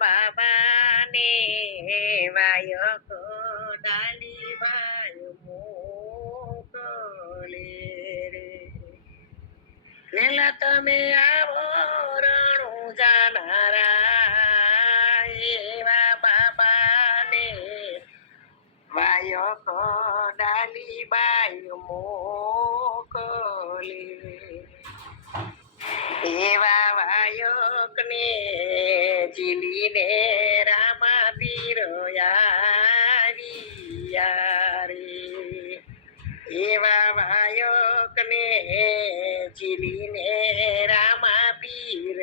બાબા ને વાયક ડાલી બાય મોકલે રે વેલા તમે આવો રણું જાનારા એવા બાબા ને વાયક ડાલી બાય મોકલે એવા વાયક ને જીલીને રામા પીર આવ્યા રે એવા વાયક ને જીલીને રામા પીર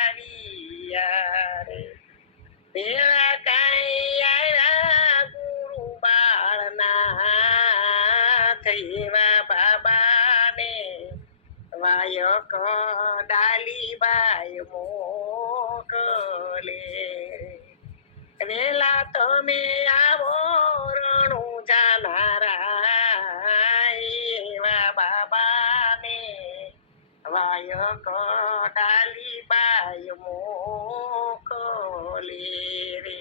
આવ્યા રે પેલા કાંઈ આવ્યા ગુરુ બાળના થઈવા બાબા ને વાયક ડાલી બાય મોકલે વેલા તમે આવો રણું જાનારા એવા બાબા ને વાયક ડાલી બાય મોકલે રે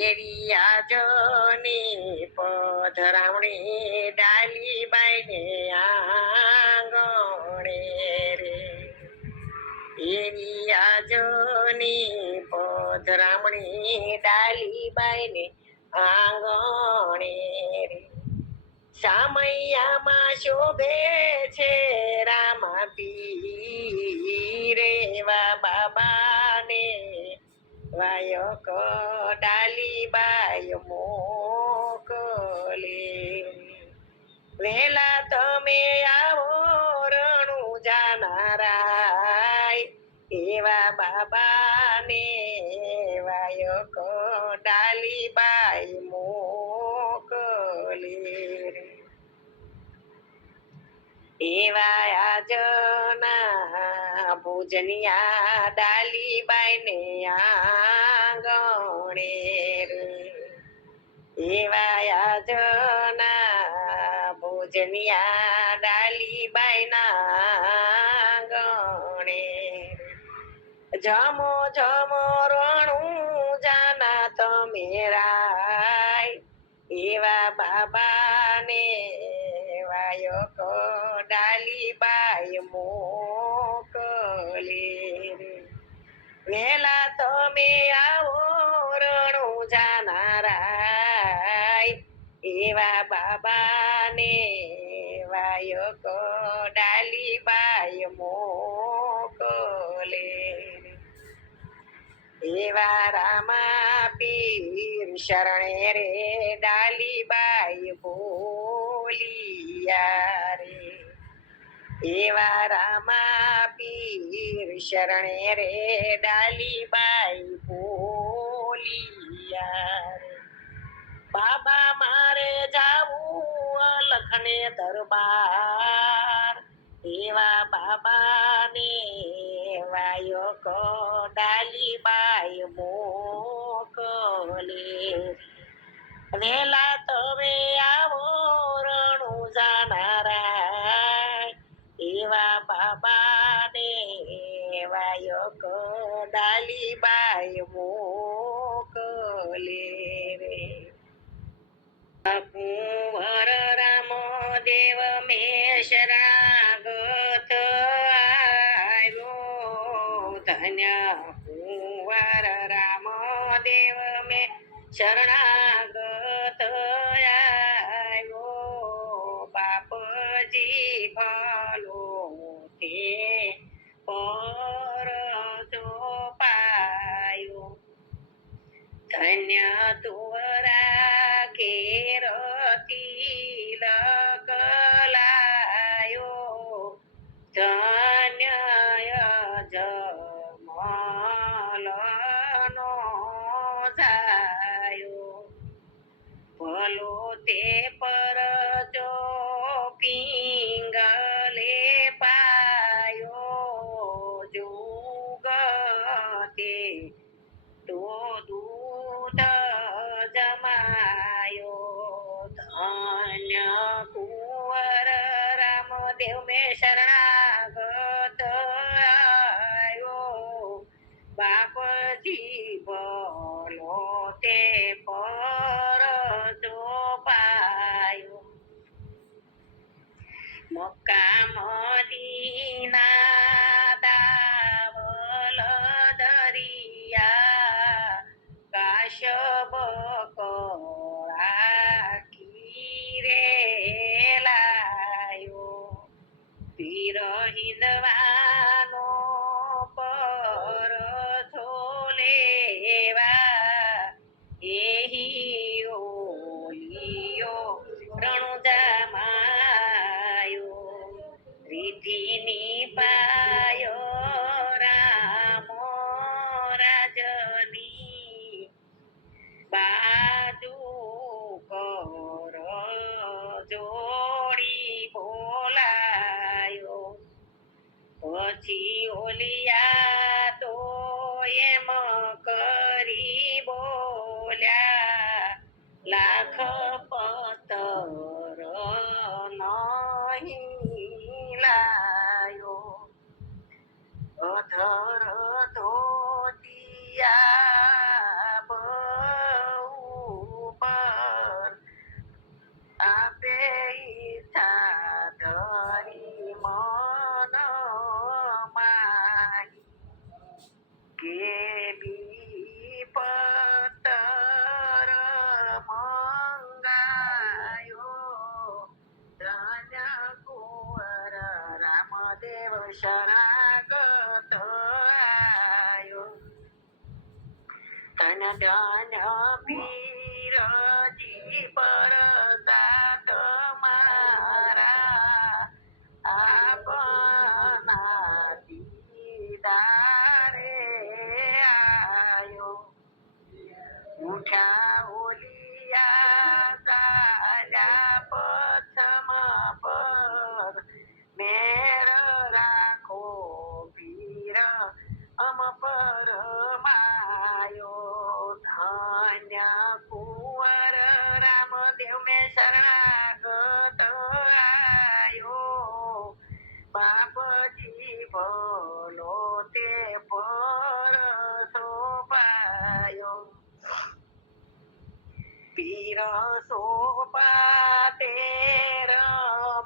એવી આજની પધરામણી ડાલી બાઈને આંગણે રે એવી આજની પધરામણી ડાલી બાઈને આંગણે રે સામૈયામાં શોભે છે રામા પીરે વા બાબાને વાયક ડાલી બાય મોકલે વેલા તમે આવો રણું જાનારા એવા બાબાને વાયક ડાલી બાય મોકલે એવા આજના ભોજનિયા ડાલી બાઈને આંગણે રે એવા આજના ભોજનિયા ડાલી બાઈના આંગણે જમો જમો રણું જાના તમે રાય એવા બાબાને વાયક ડાલી બાય મોકલે વેલા તમે આવો રણું જાનારા એવા બાબાને વાયક ડાલી બાય મોકલે એવા રામા પીર શરણે રે ડાલી બાય બોલિયા રે એવા રામા પીર શરણે રે ડાલી બાઈ બોલિયા રે બાબા મારે જાવું અલખને દરબાર એવા બાબાને વાયક ડાલી બાઈ મોકલે વેલા તમે આવો રણું જાનારા એવા બાબાને વાયક ડાલી બાય મોકલે રે કુંવર રામ દેવ મેં શરણાગત આવ્યો ધન્ય કુંવર રામ દેવ મેં શરણાગત આવ્યો બાપજી ભલો તે પર જો પાયો ધન્ય તુવરા કેરતી લકલાયો ધન્ય જમલનો જાયો ભલો તે પર જો પિંગલે પાયો જુગતે તો દૂધ જમાયો ધન્ય કુંવર રામદેવ મેં શરણાગત આવ્યો ઈ ઓલિયા તો એમ કરી બોલ્યા લાખ પતર નહીં લાયો અધર ધોતિયા બહુ પર આપે ઈચ્છા ધરી મન માહી કેવી પતર મંગાયો ધન્ય કુંવર રામદેવ શરણાગત આયો ધન ધન પીરજી પરસાદ મારા આપના દીદારે આયો ઉઠ્યા ઓલિયા ચાલ્યા પથમ પર મેર રાખો પીર અમ પર માયો ધન્ય કુંવર રામદેવ મેં શરણાગત આયો બાપજી ભલો તે પર સોપાયો પીર સોપા તેર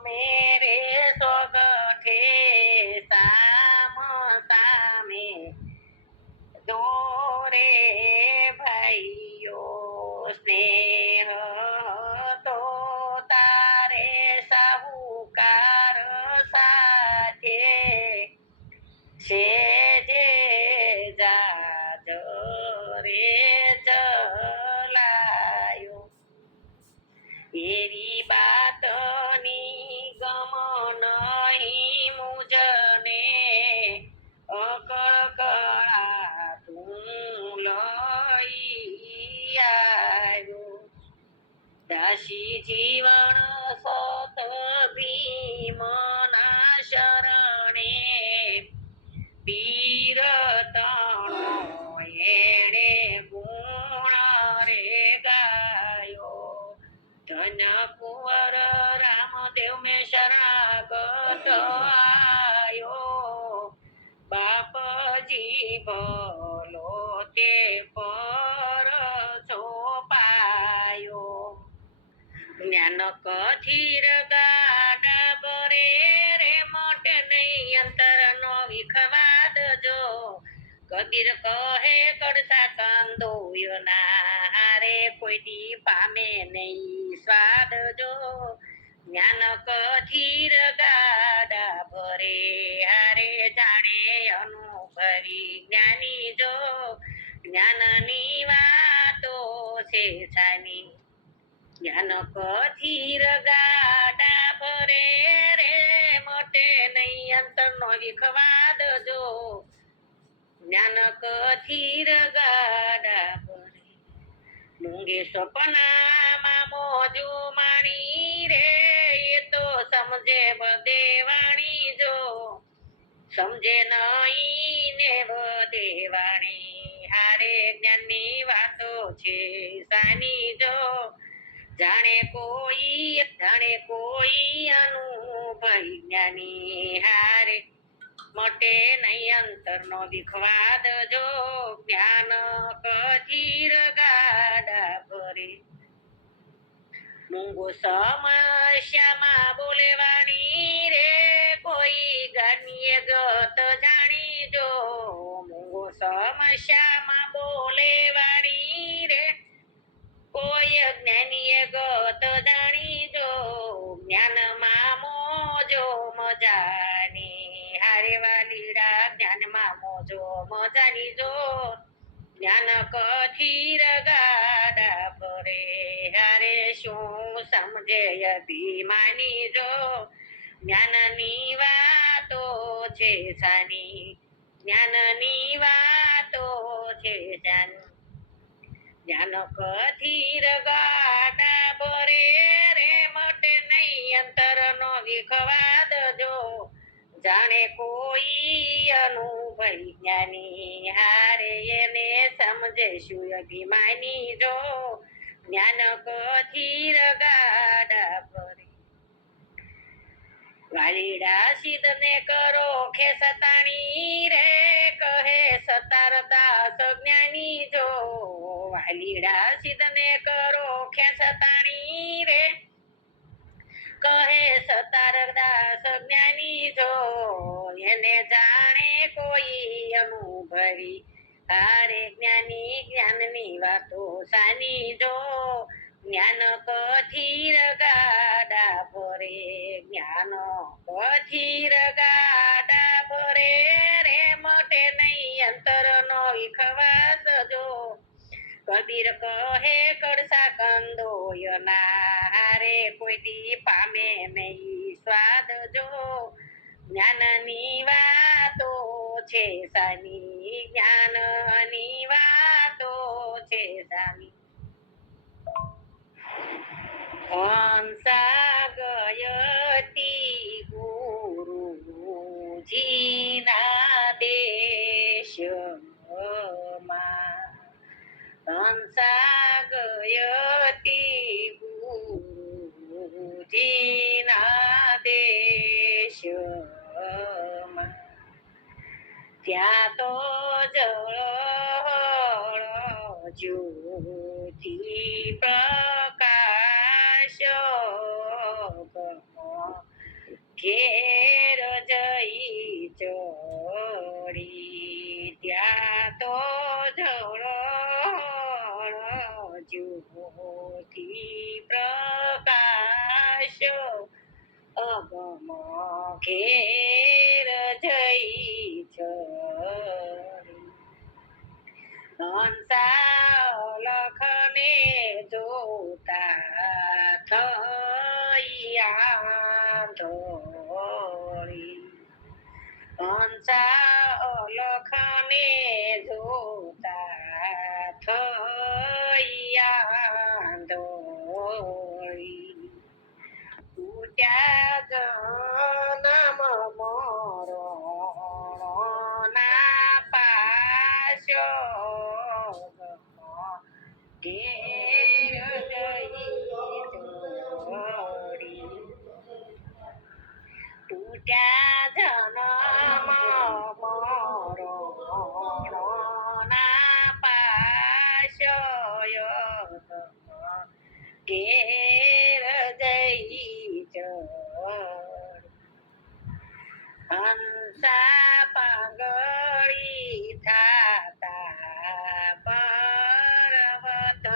મેરે સોગઠે સામ સામે દોરે ભાઈઓ સ્નેહ તો તારે સાહુકાર સાથે છે જે જાજ રે ચલાયો એવી બાતની ગમ નહીં મુજને અકળકળા તું લઈ આવ્યો દાસી જીવન સત ભીમના શરણે પીર તણો એણે ગુણ રે ગાયો ધન્ય કુંવર રામદેવ મેં શરણાગત આયો બાપજી ભલો તે પર સોપાયો જ્ઞાન કથિર ગાડા બરે રે મોટે નહીં અંતર નો વિખવાદ જો કબીર કહે કડસા કંદોયો ના હારે કોઈ પામે નહીં સ્વાદ જો જ્ઞાન કથિર ગાડા ભરે હારે જાણે અનુભવી જ્ઞાની જો જ્ઞાનની વાતો છે છાની જ્ઞાન કથિર ગાડા ભરે રે મોટે નહીં અંતરનો વિખવાદ જો જ્ઞાન કથિર ગાડા ભરે મૂંગે સપનામાં મોજુ માણી રે એ તો સમજે બધે વાણી જો સમજે નહીં ને બધે વાણી હારે જ્ઞાનની વાતો છે સાની જો જાણે કોઈ અનુભવી જ્ઞાની હારે મટે નહીં અંતરનો વિખવાદ જો જ્ઞાન કથિર ગાડા ભરે મૂંગો સમસ્યામાં બોલે વાણી રે કોઈ ગાનીએ ગત જાણી જો મૂંગો સમસ્યામાં બોલે વાણી રે કોઈ જ્ઞાનીએ ગત જાણી જો જ્ઞાનમાં મોજો મજાની હારે વાલીડા જ્ઞાનમાં મોજો મજાની જો જ્ઞાન કથિર ગાડા ભરે હારે શું સમજે અભિમાની જો જ્ઞાનની વાતો છે સાની જ્ઞાનની વાતો છે સાની જ્ઞાન કથિર ગાડા ભરે રે મટે નહીં અંતરનો વિખવાદ જો જાણે કોઈ અનુભવી જ્ઞાની હારે એને સમજેશું અભિમાની જો જ્ઞાન કથિર ગાડા ફરે વાલીડા સિદ્ધને કરો ખેસતાણી રે કહે સતાર દાસ જ્ઞાની જો વાલીડા સિદ્ધને કરો ખેસતાણી રે કહે સતાર દાસ જ્ઞાની જો એને જાણે કોઈ અનુભવી હારે જ્ઞાની જ્ઞાનની વાતો સાની જો જ્ઞાન કથિર ગાડા ફરે જ્ઞાન કથિર ગાડા ફરે રે મટે નહીં અંતર નો વિખવાસ જો કબીર કહે કડસા કંદોયના હારે કોઈ દી પામે નહીં સ્વાદ જો જ્ઞાનની વાતો છે સાની જ્ઞાનની વાતો છે સાની હંસા ગયતી ગુરુજીના દેશમાં હંસા ગયતી ગુરુજીના દેશમાં ત્યાં તો જળ જ્યોતિ પ્રકાશ ઘેર જઈ ચડી ત્યાં તો જળ જ્યોતિ પ્રકાશ અગમ ઘેર જઈ ચડી હંસા લખને જોતા થઈ આંધળી હંસા લખને જોતા થઈ આંધળી તૂટ્યા જન્મ મરણના પાશો ઘેર જઈ ચડી તૂટ્યા જન્મ મરણના પાશો ઘેર જઈ ચડી હંસા પાંગળી થાતા પર્વત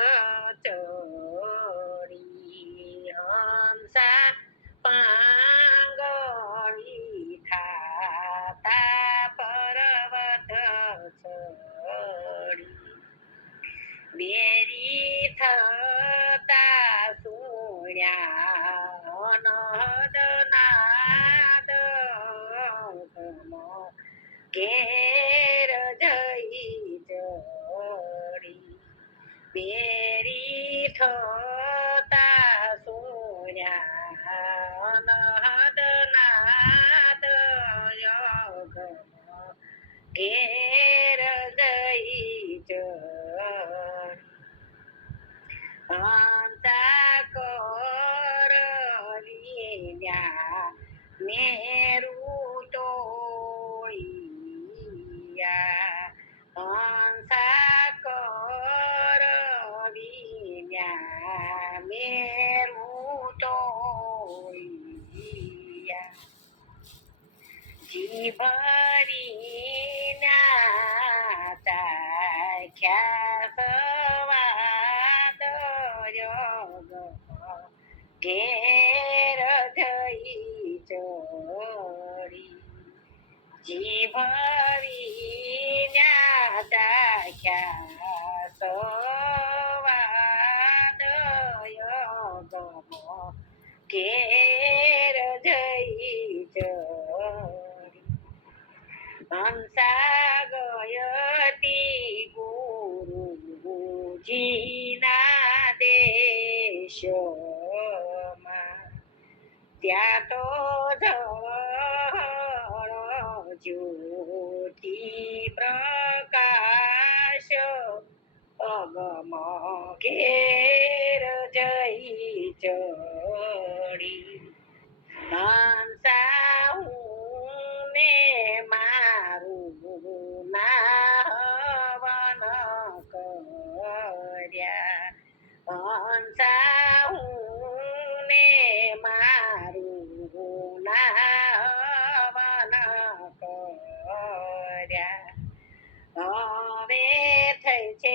ચડી હંસા પાંગળી થાતા પર્વત ચડી બેરી થતા સુણ્યા અનહદ નાદ ઘેર જઈ ચડી બેરી થતા સુણ્યા અનહદ નાદ ઘેર જઈ ચડી હંસા કરવિયા મેરું તોળિયા હંસા કરવિયા મેરું તોળિયા જીભરીના ચાખ્યા ઘેર જઈ ચડી જીભરીના ચાખ્યા સવાદ ગમો ઘેર જઈ ચડી હંસા ગયતી ગુરુજીના દેશમાં ત્યાં તો જળ પ્રકાશ અગમ ઘેર જઈ ચડી હંસાહું ને મારું નાહવન કર્યા હંસાહું ને મારું નાહવન કર્યા હવે થઈ છે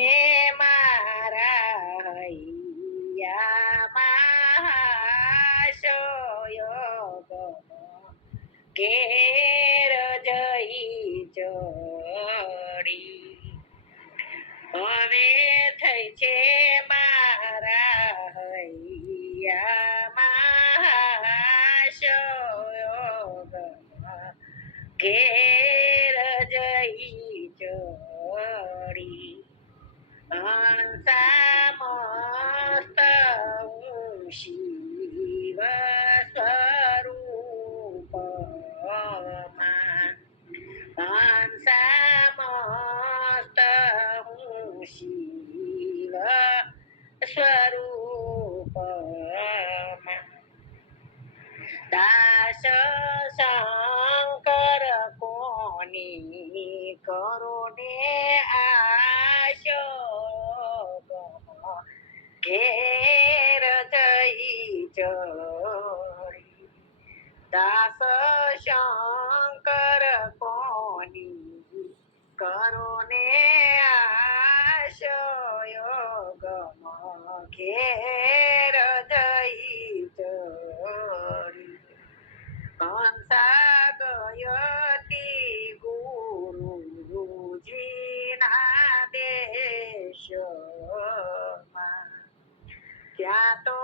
મારા હૈયામાં હાશયોગ ઘેર જઈ ચડી હવે થઈ છે મારા હૈયામાં હાશયોગ ઘેર જઈ ચડી હંસામસ્ત હું શિવ સ્વરૂપમાં હંસામસ્ત હું શિવ સ્વરૂપમાં દાસ શંકર કોની કરો ને આશો ઘેર જઈ ચડી દાસ શંકર કોની કરો ને આશયો ઘેર જઈ ચડી કંસા ગયતી ગુરુજીના દેશમાં ત્યાં તો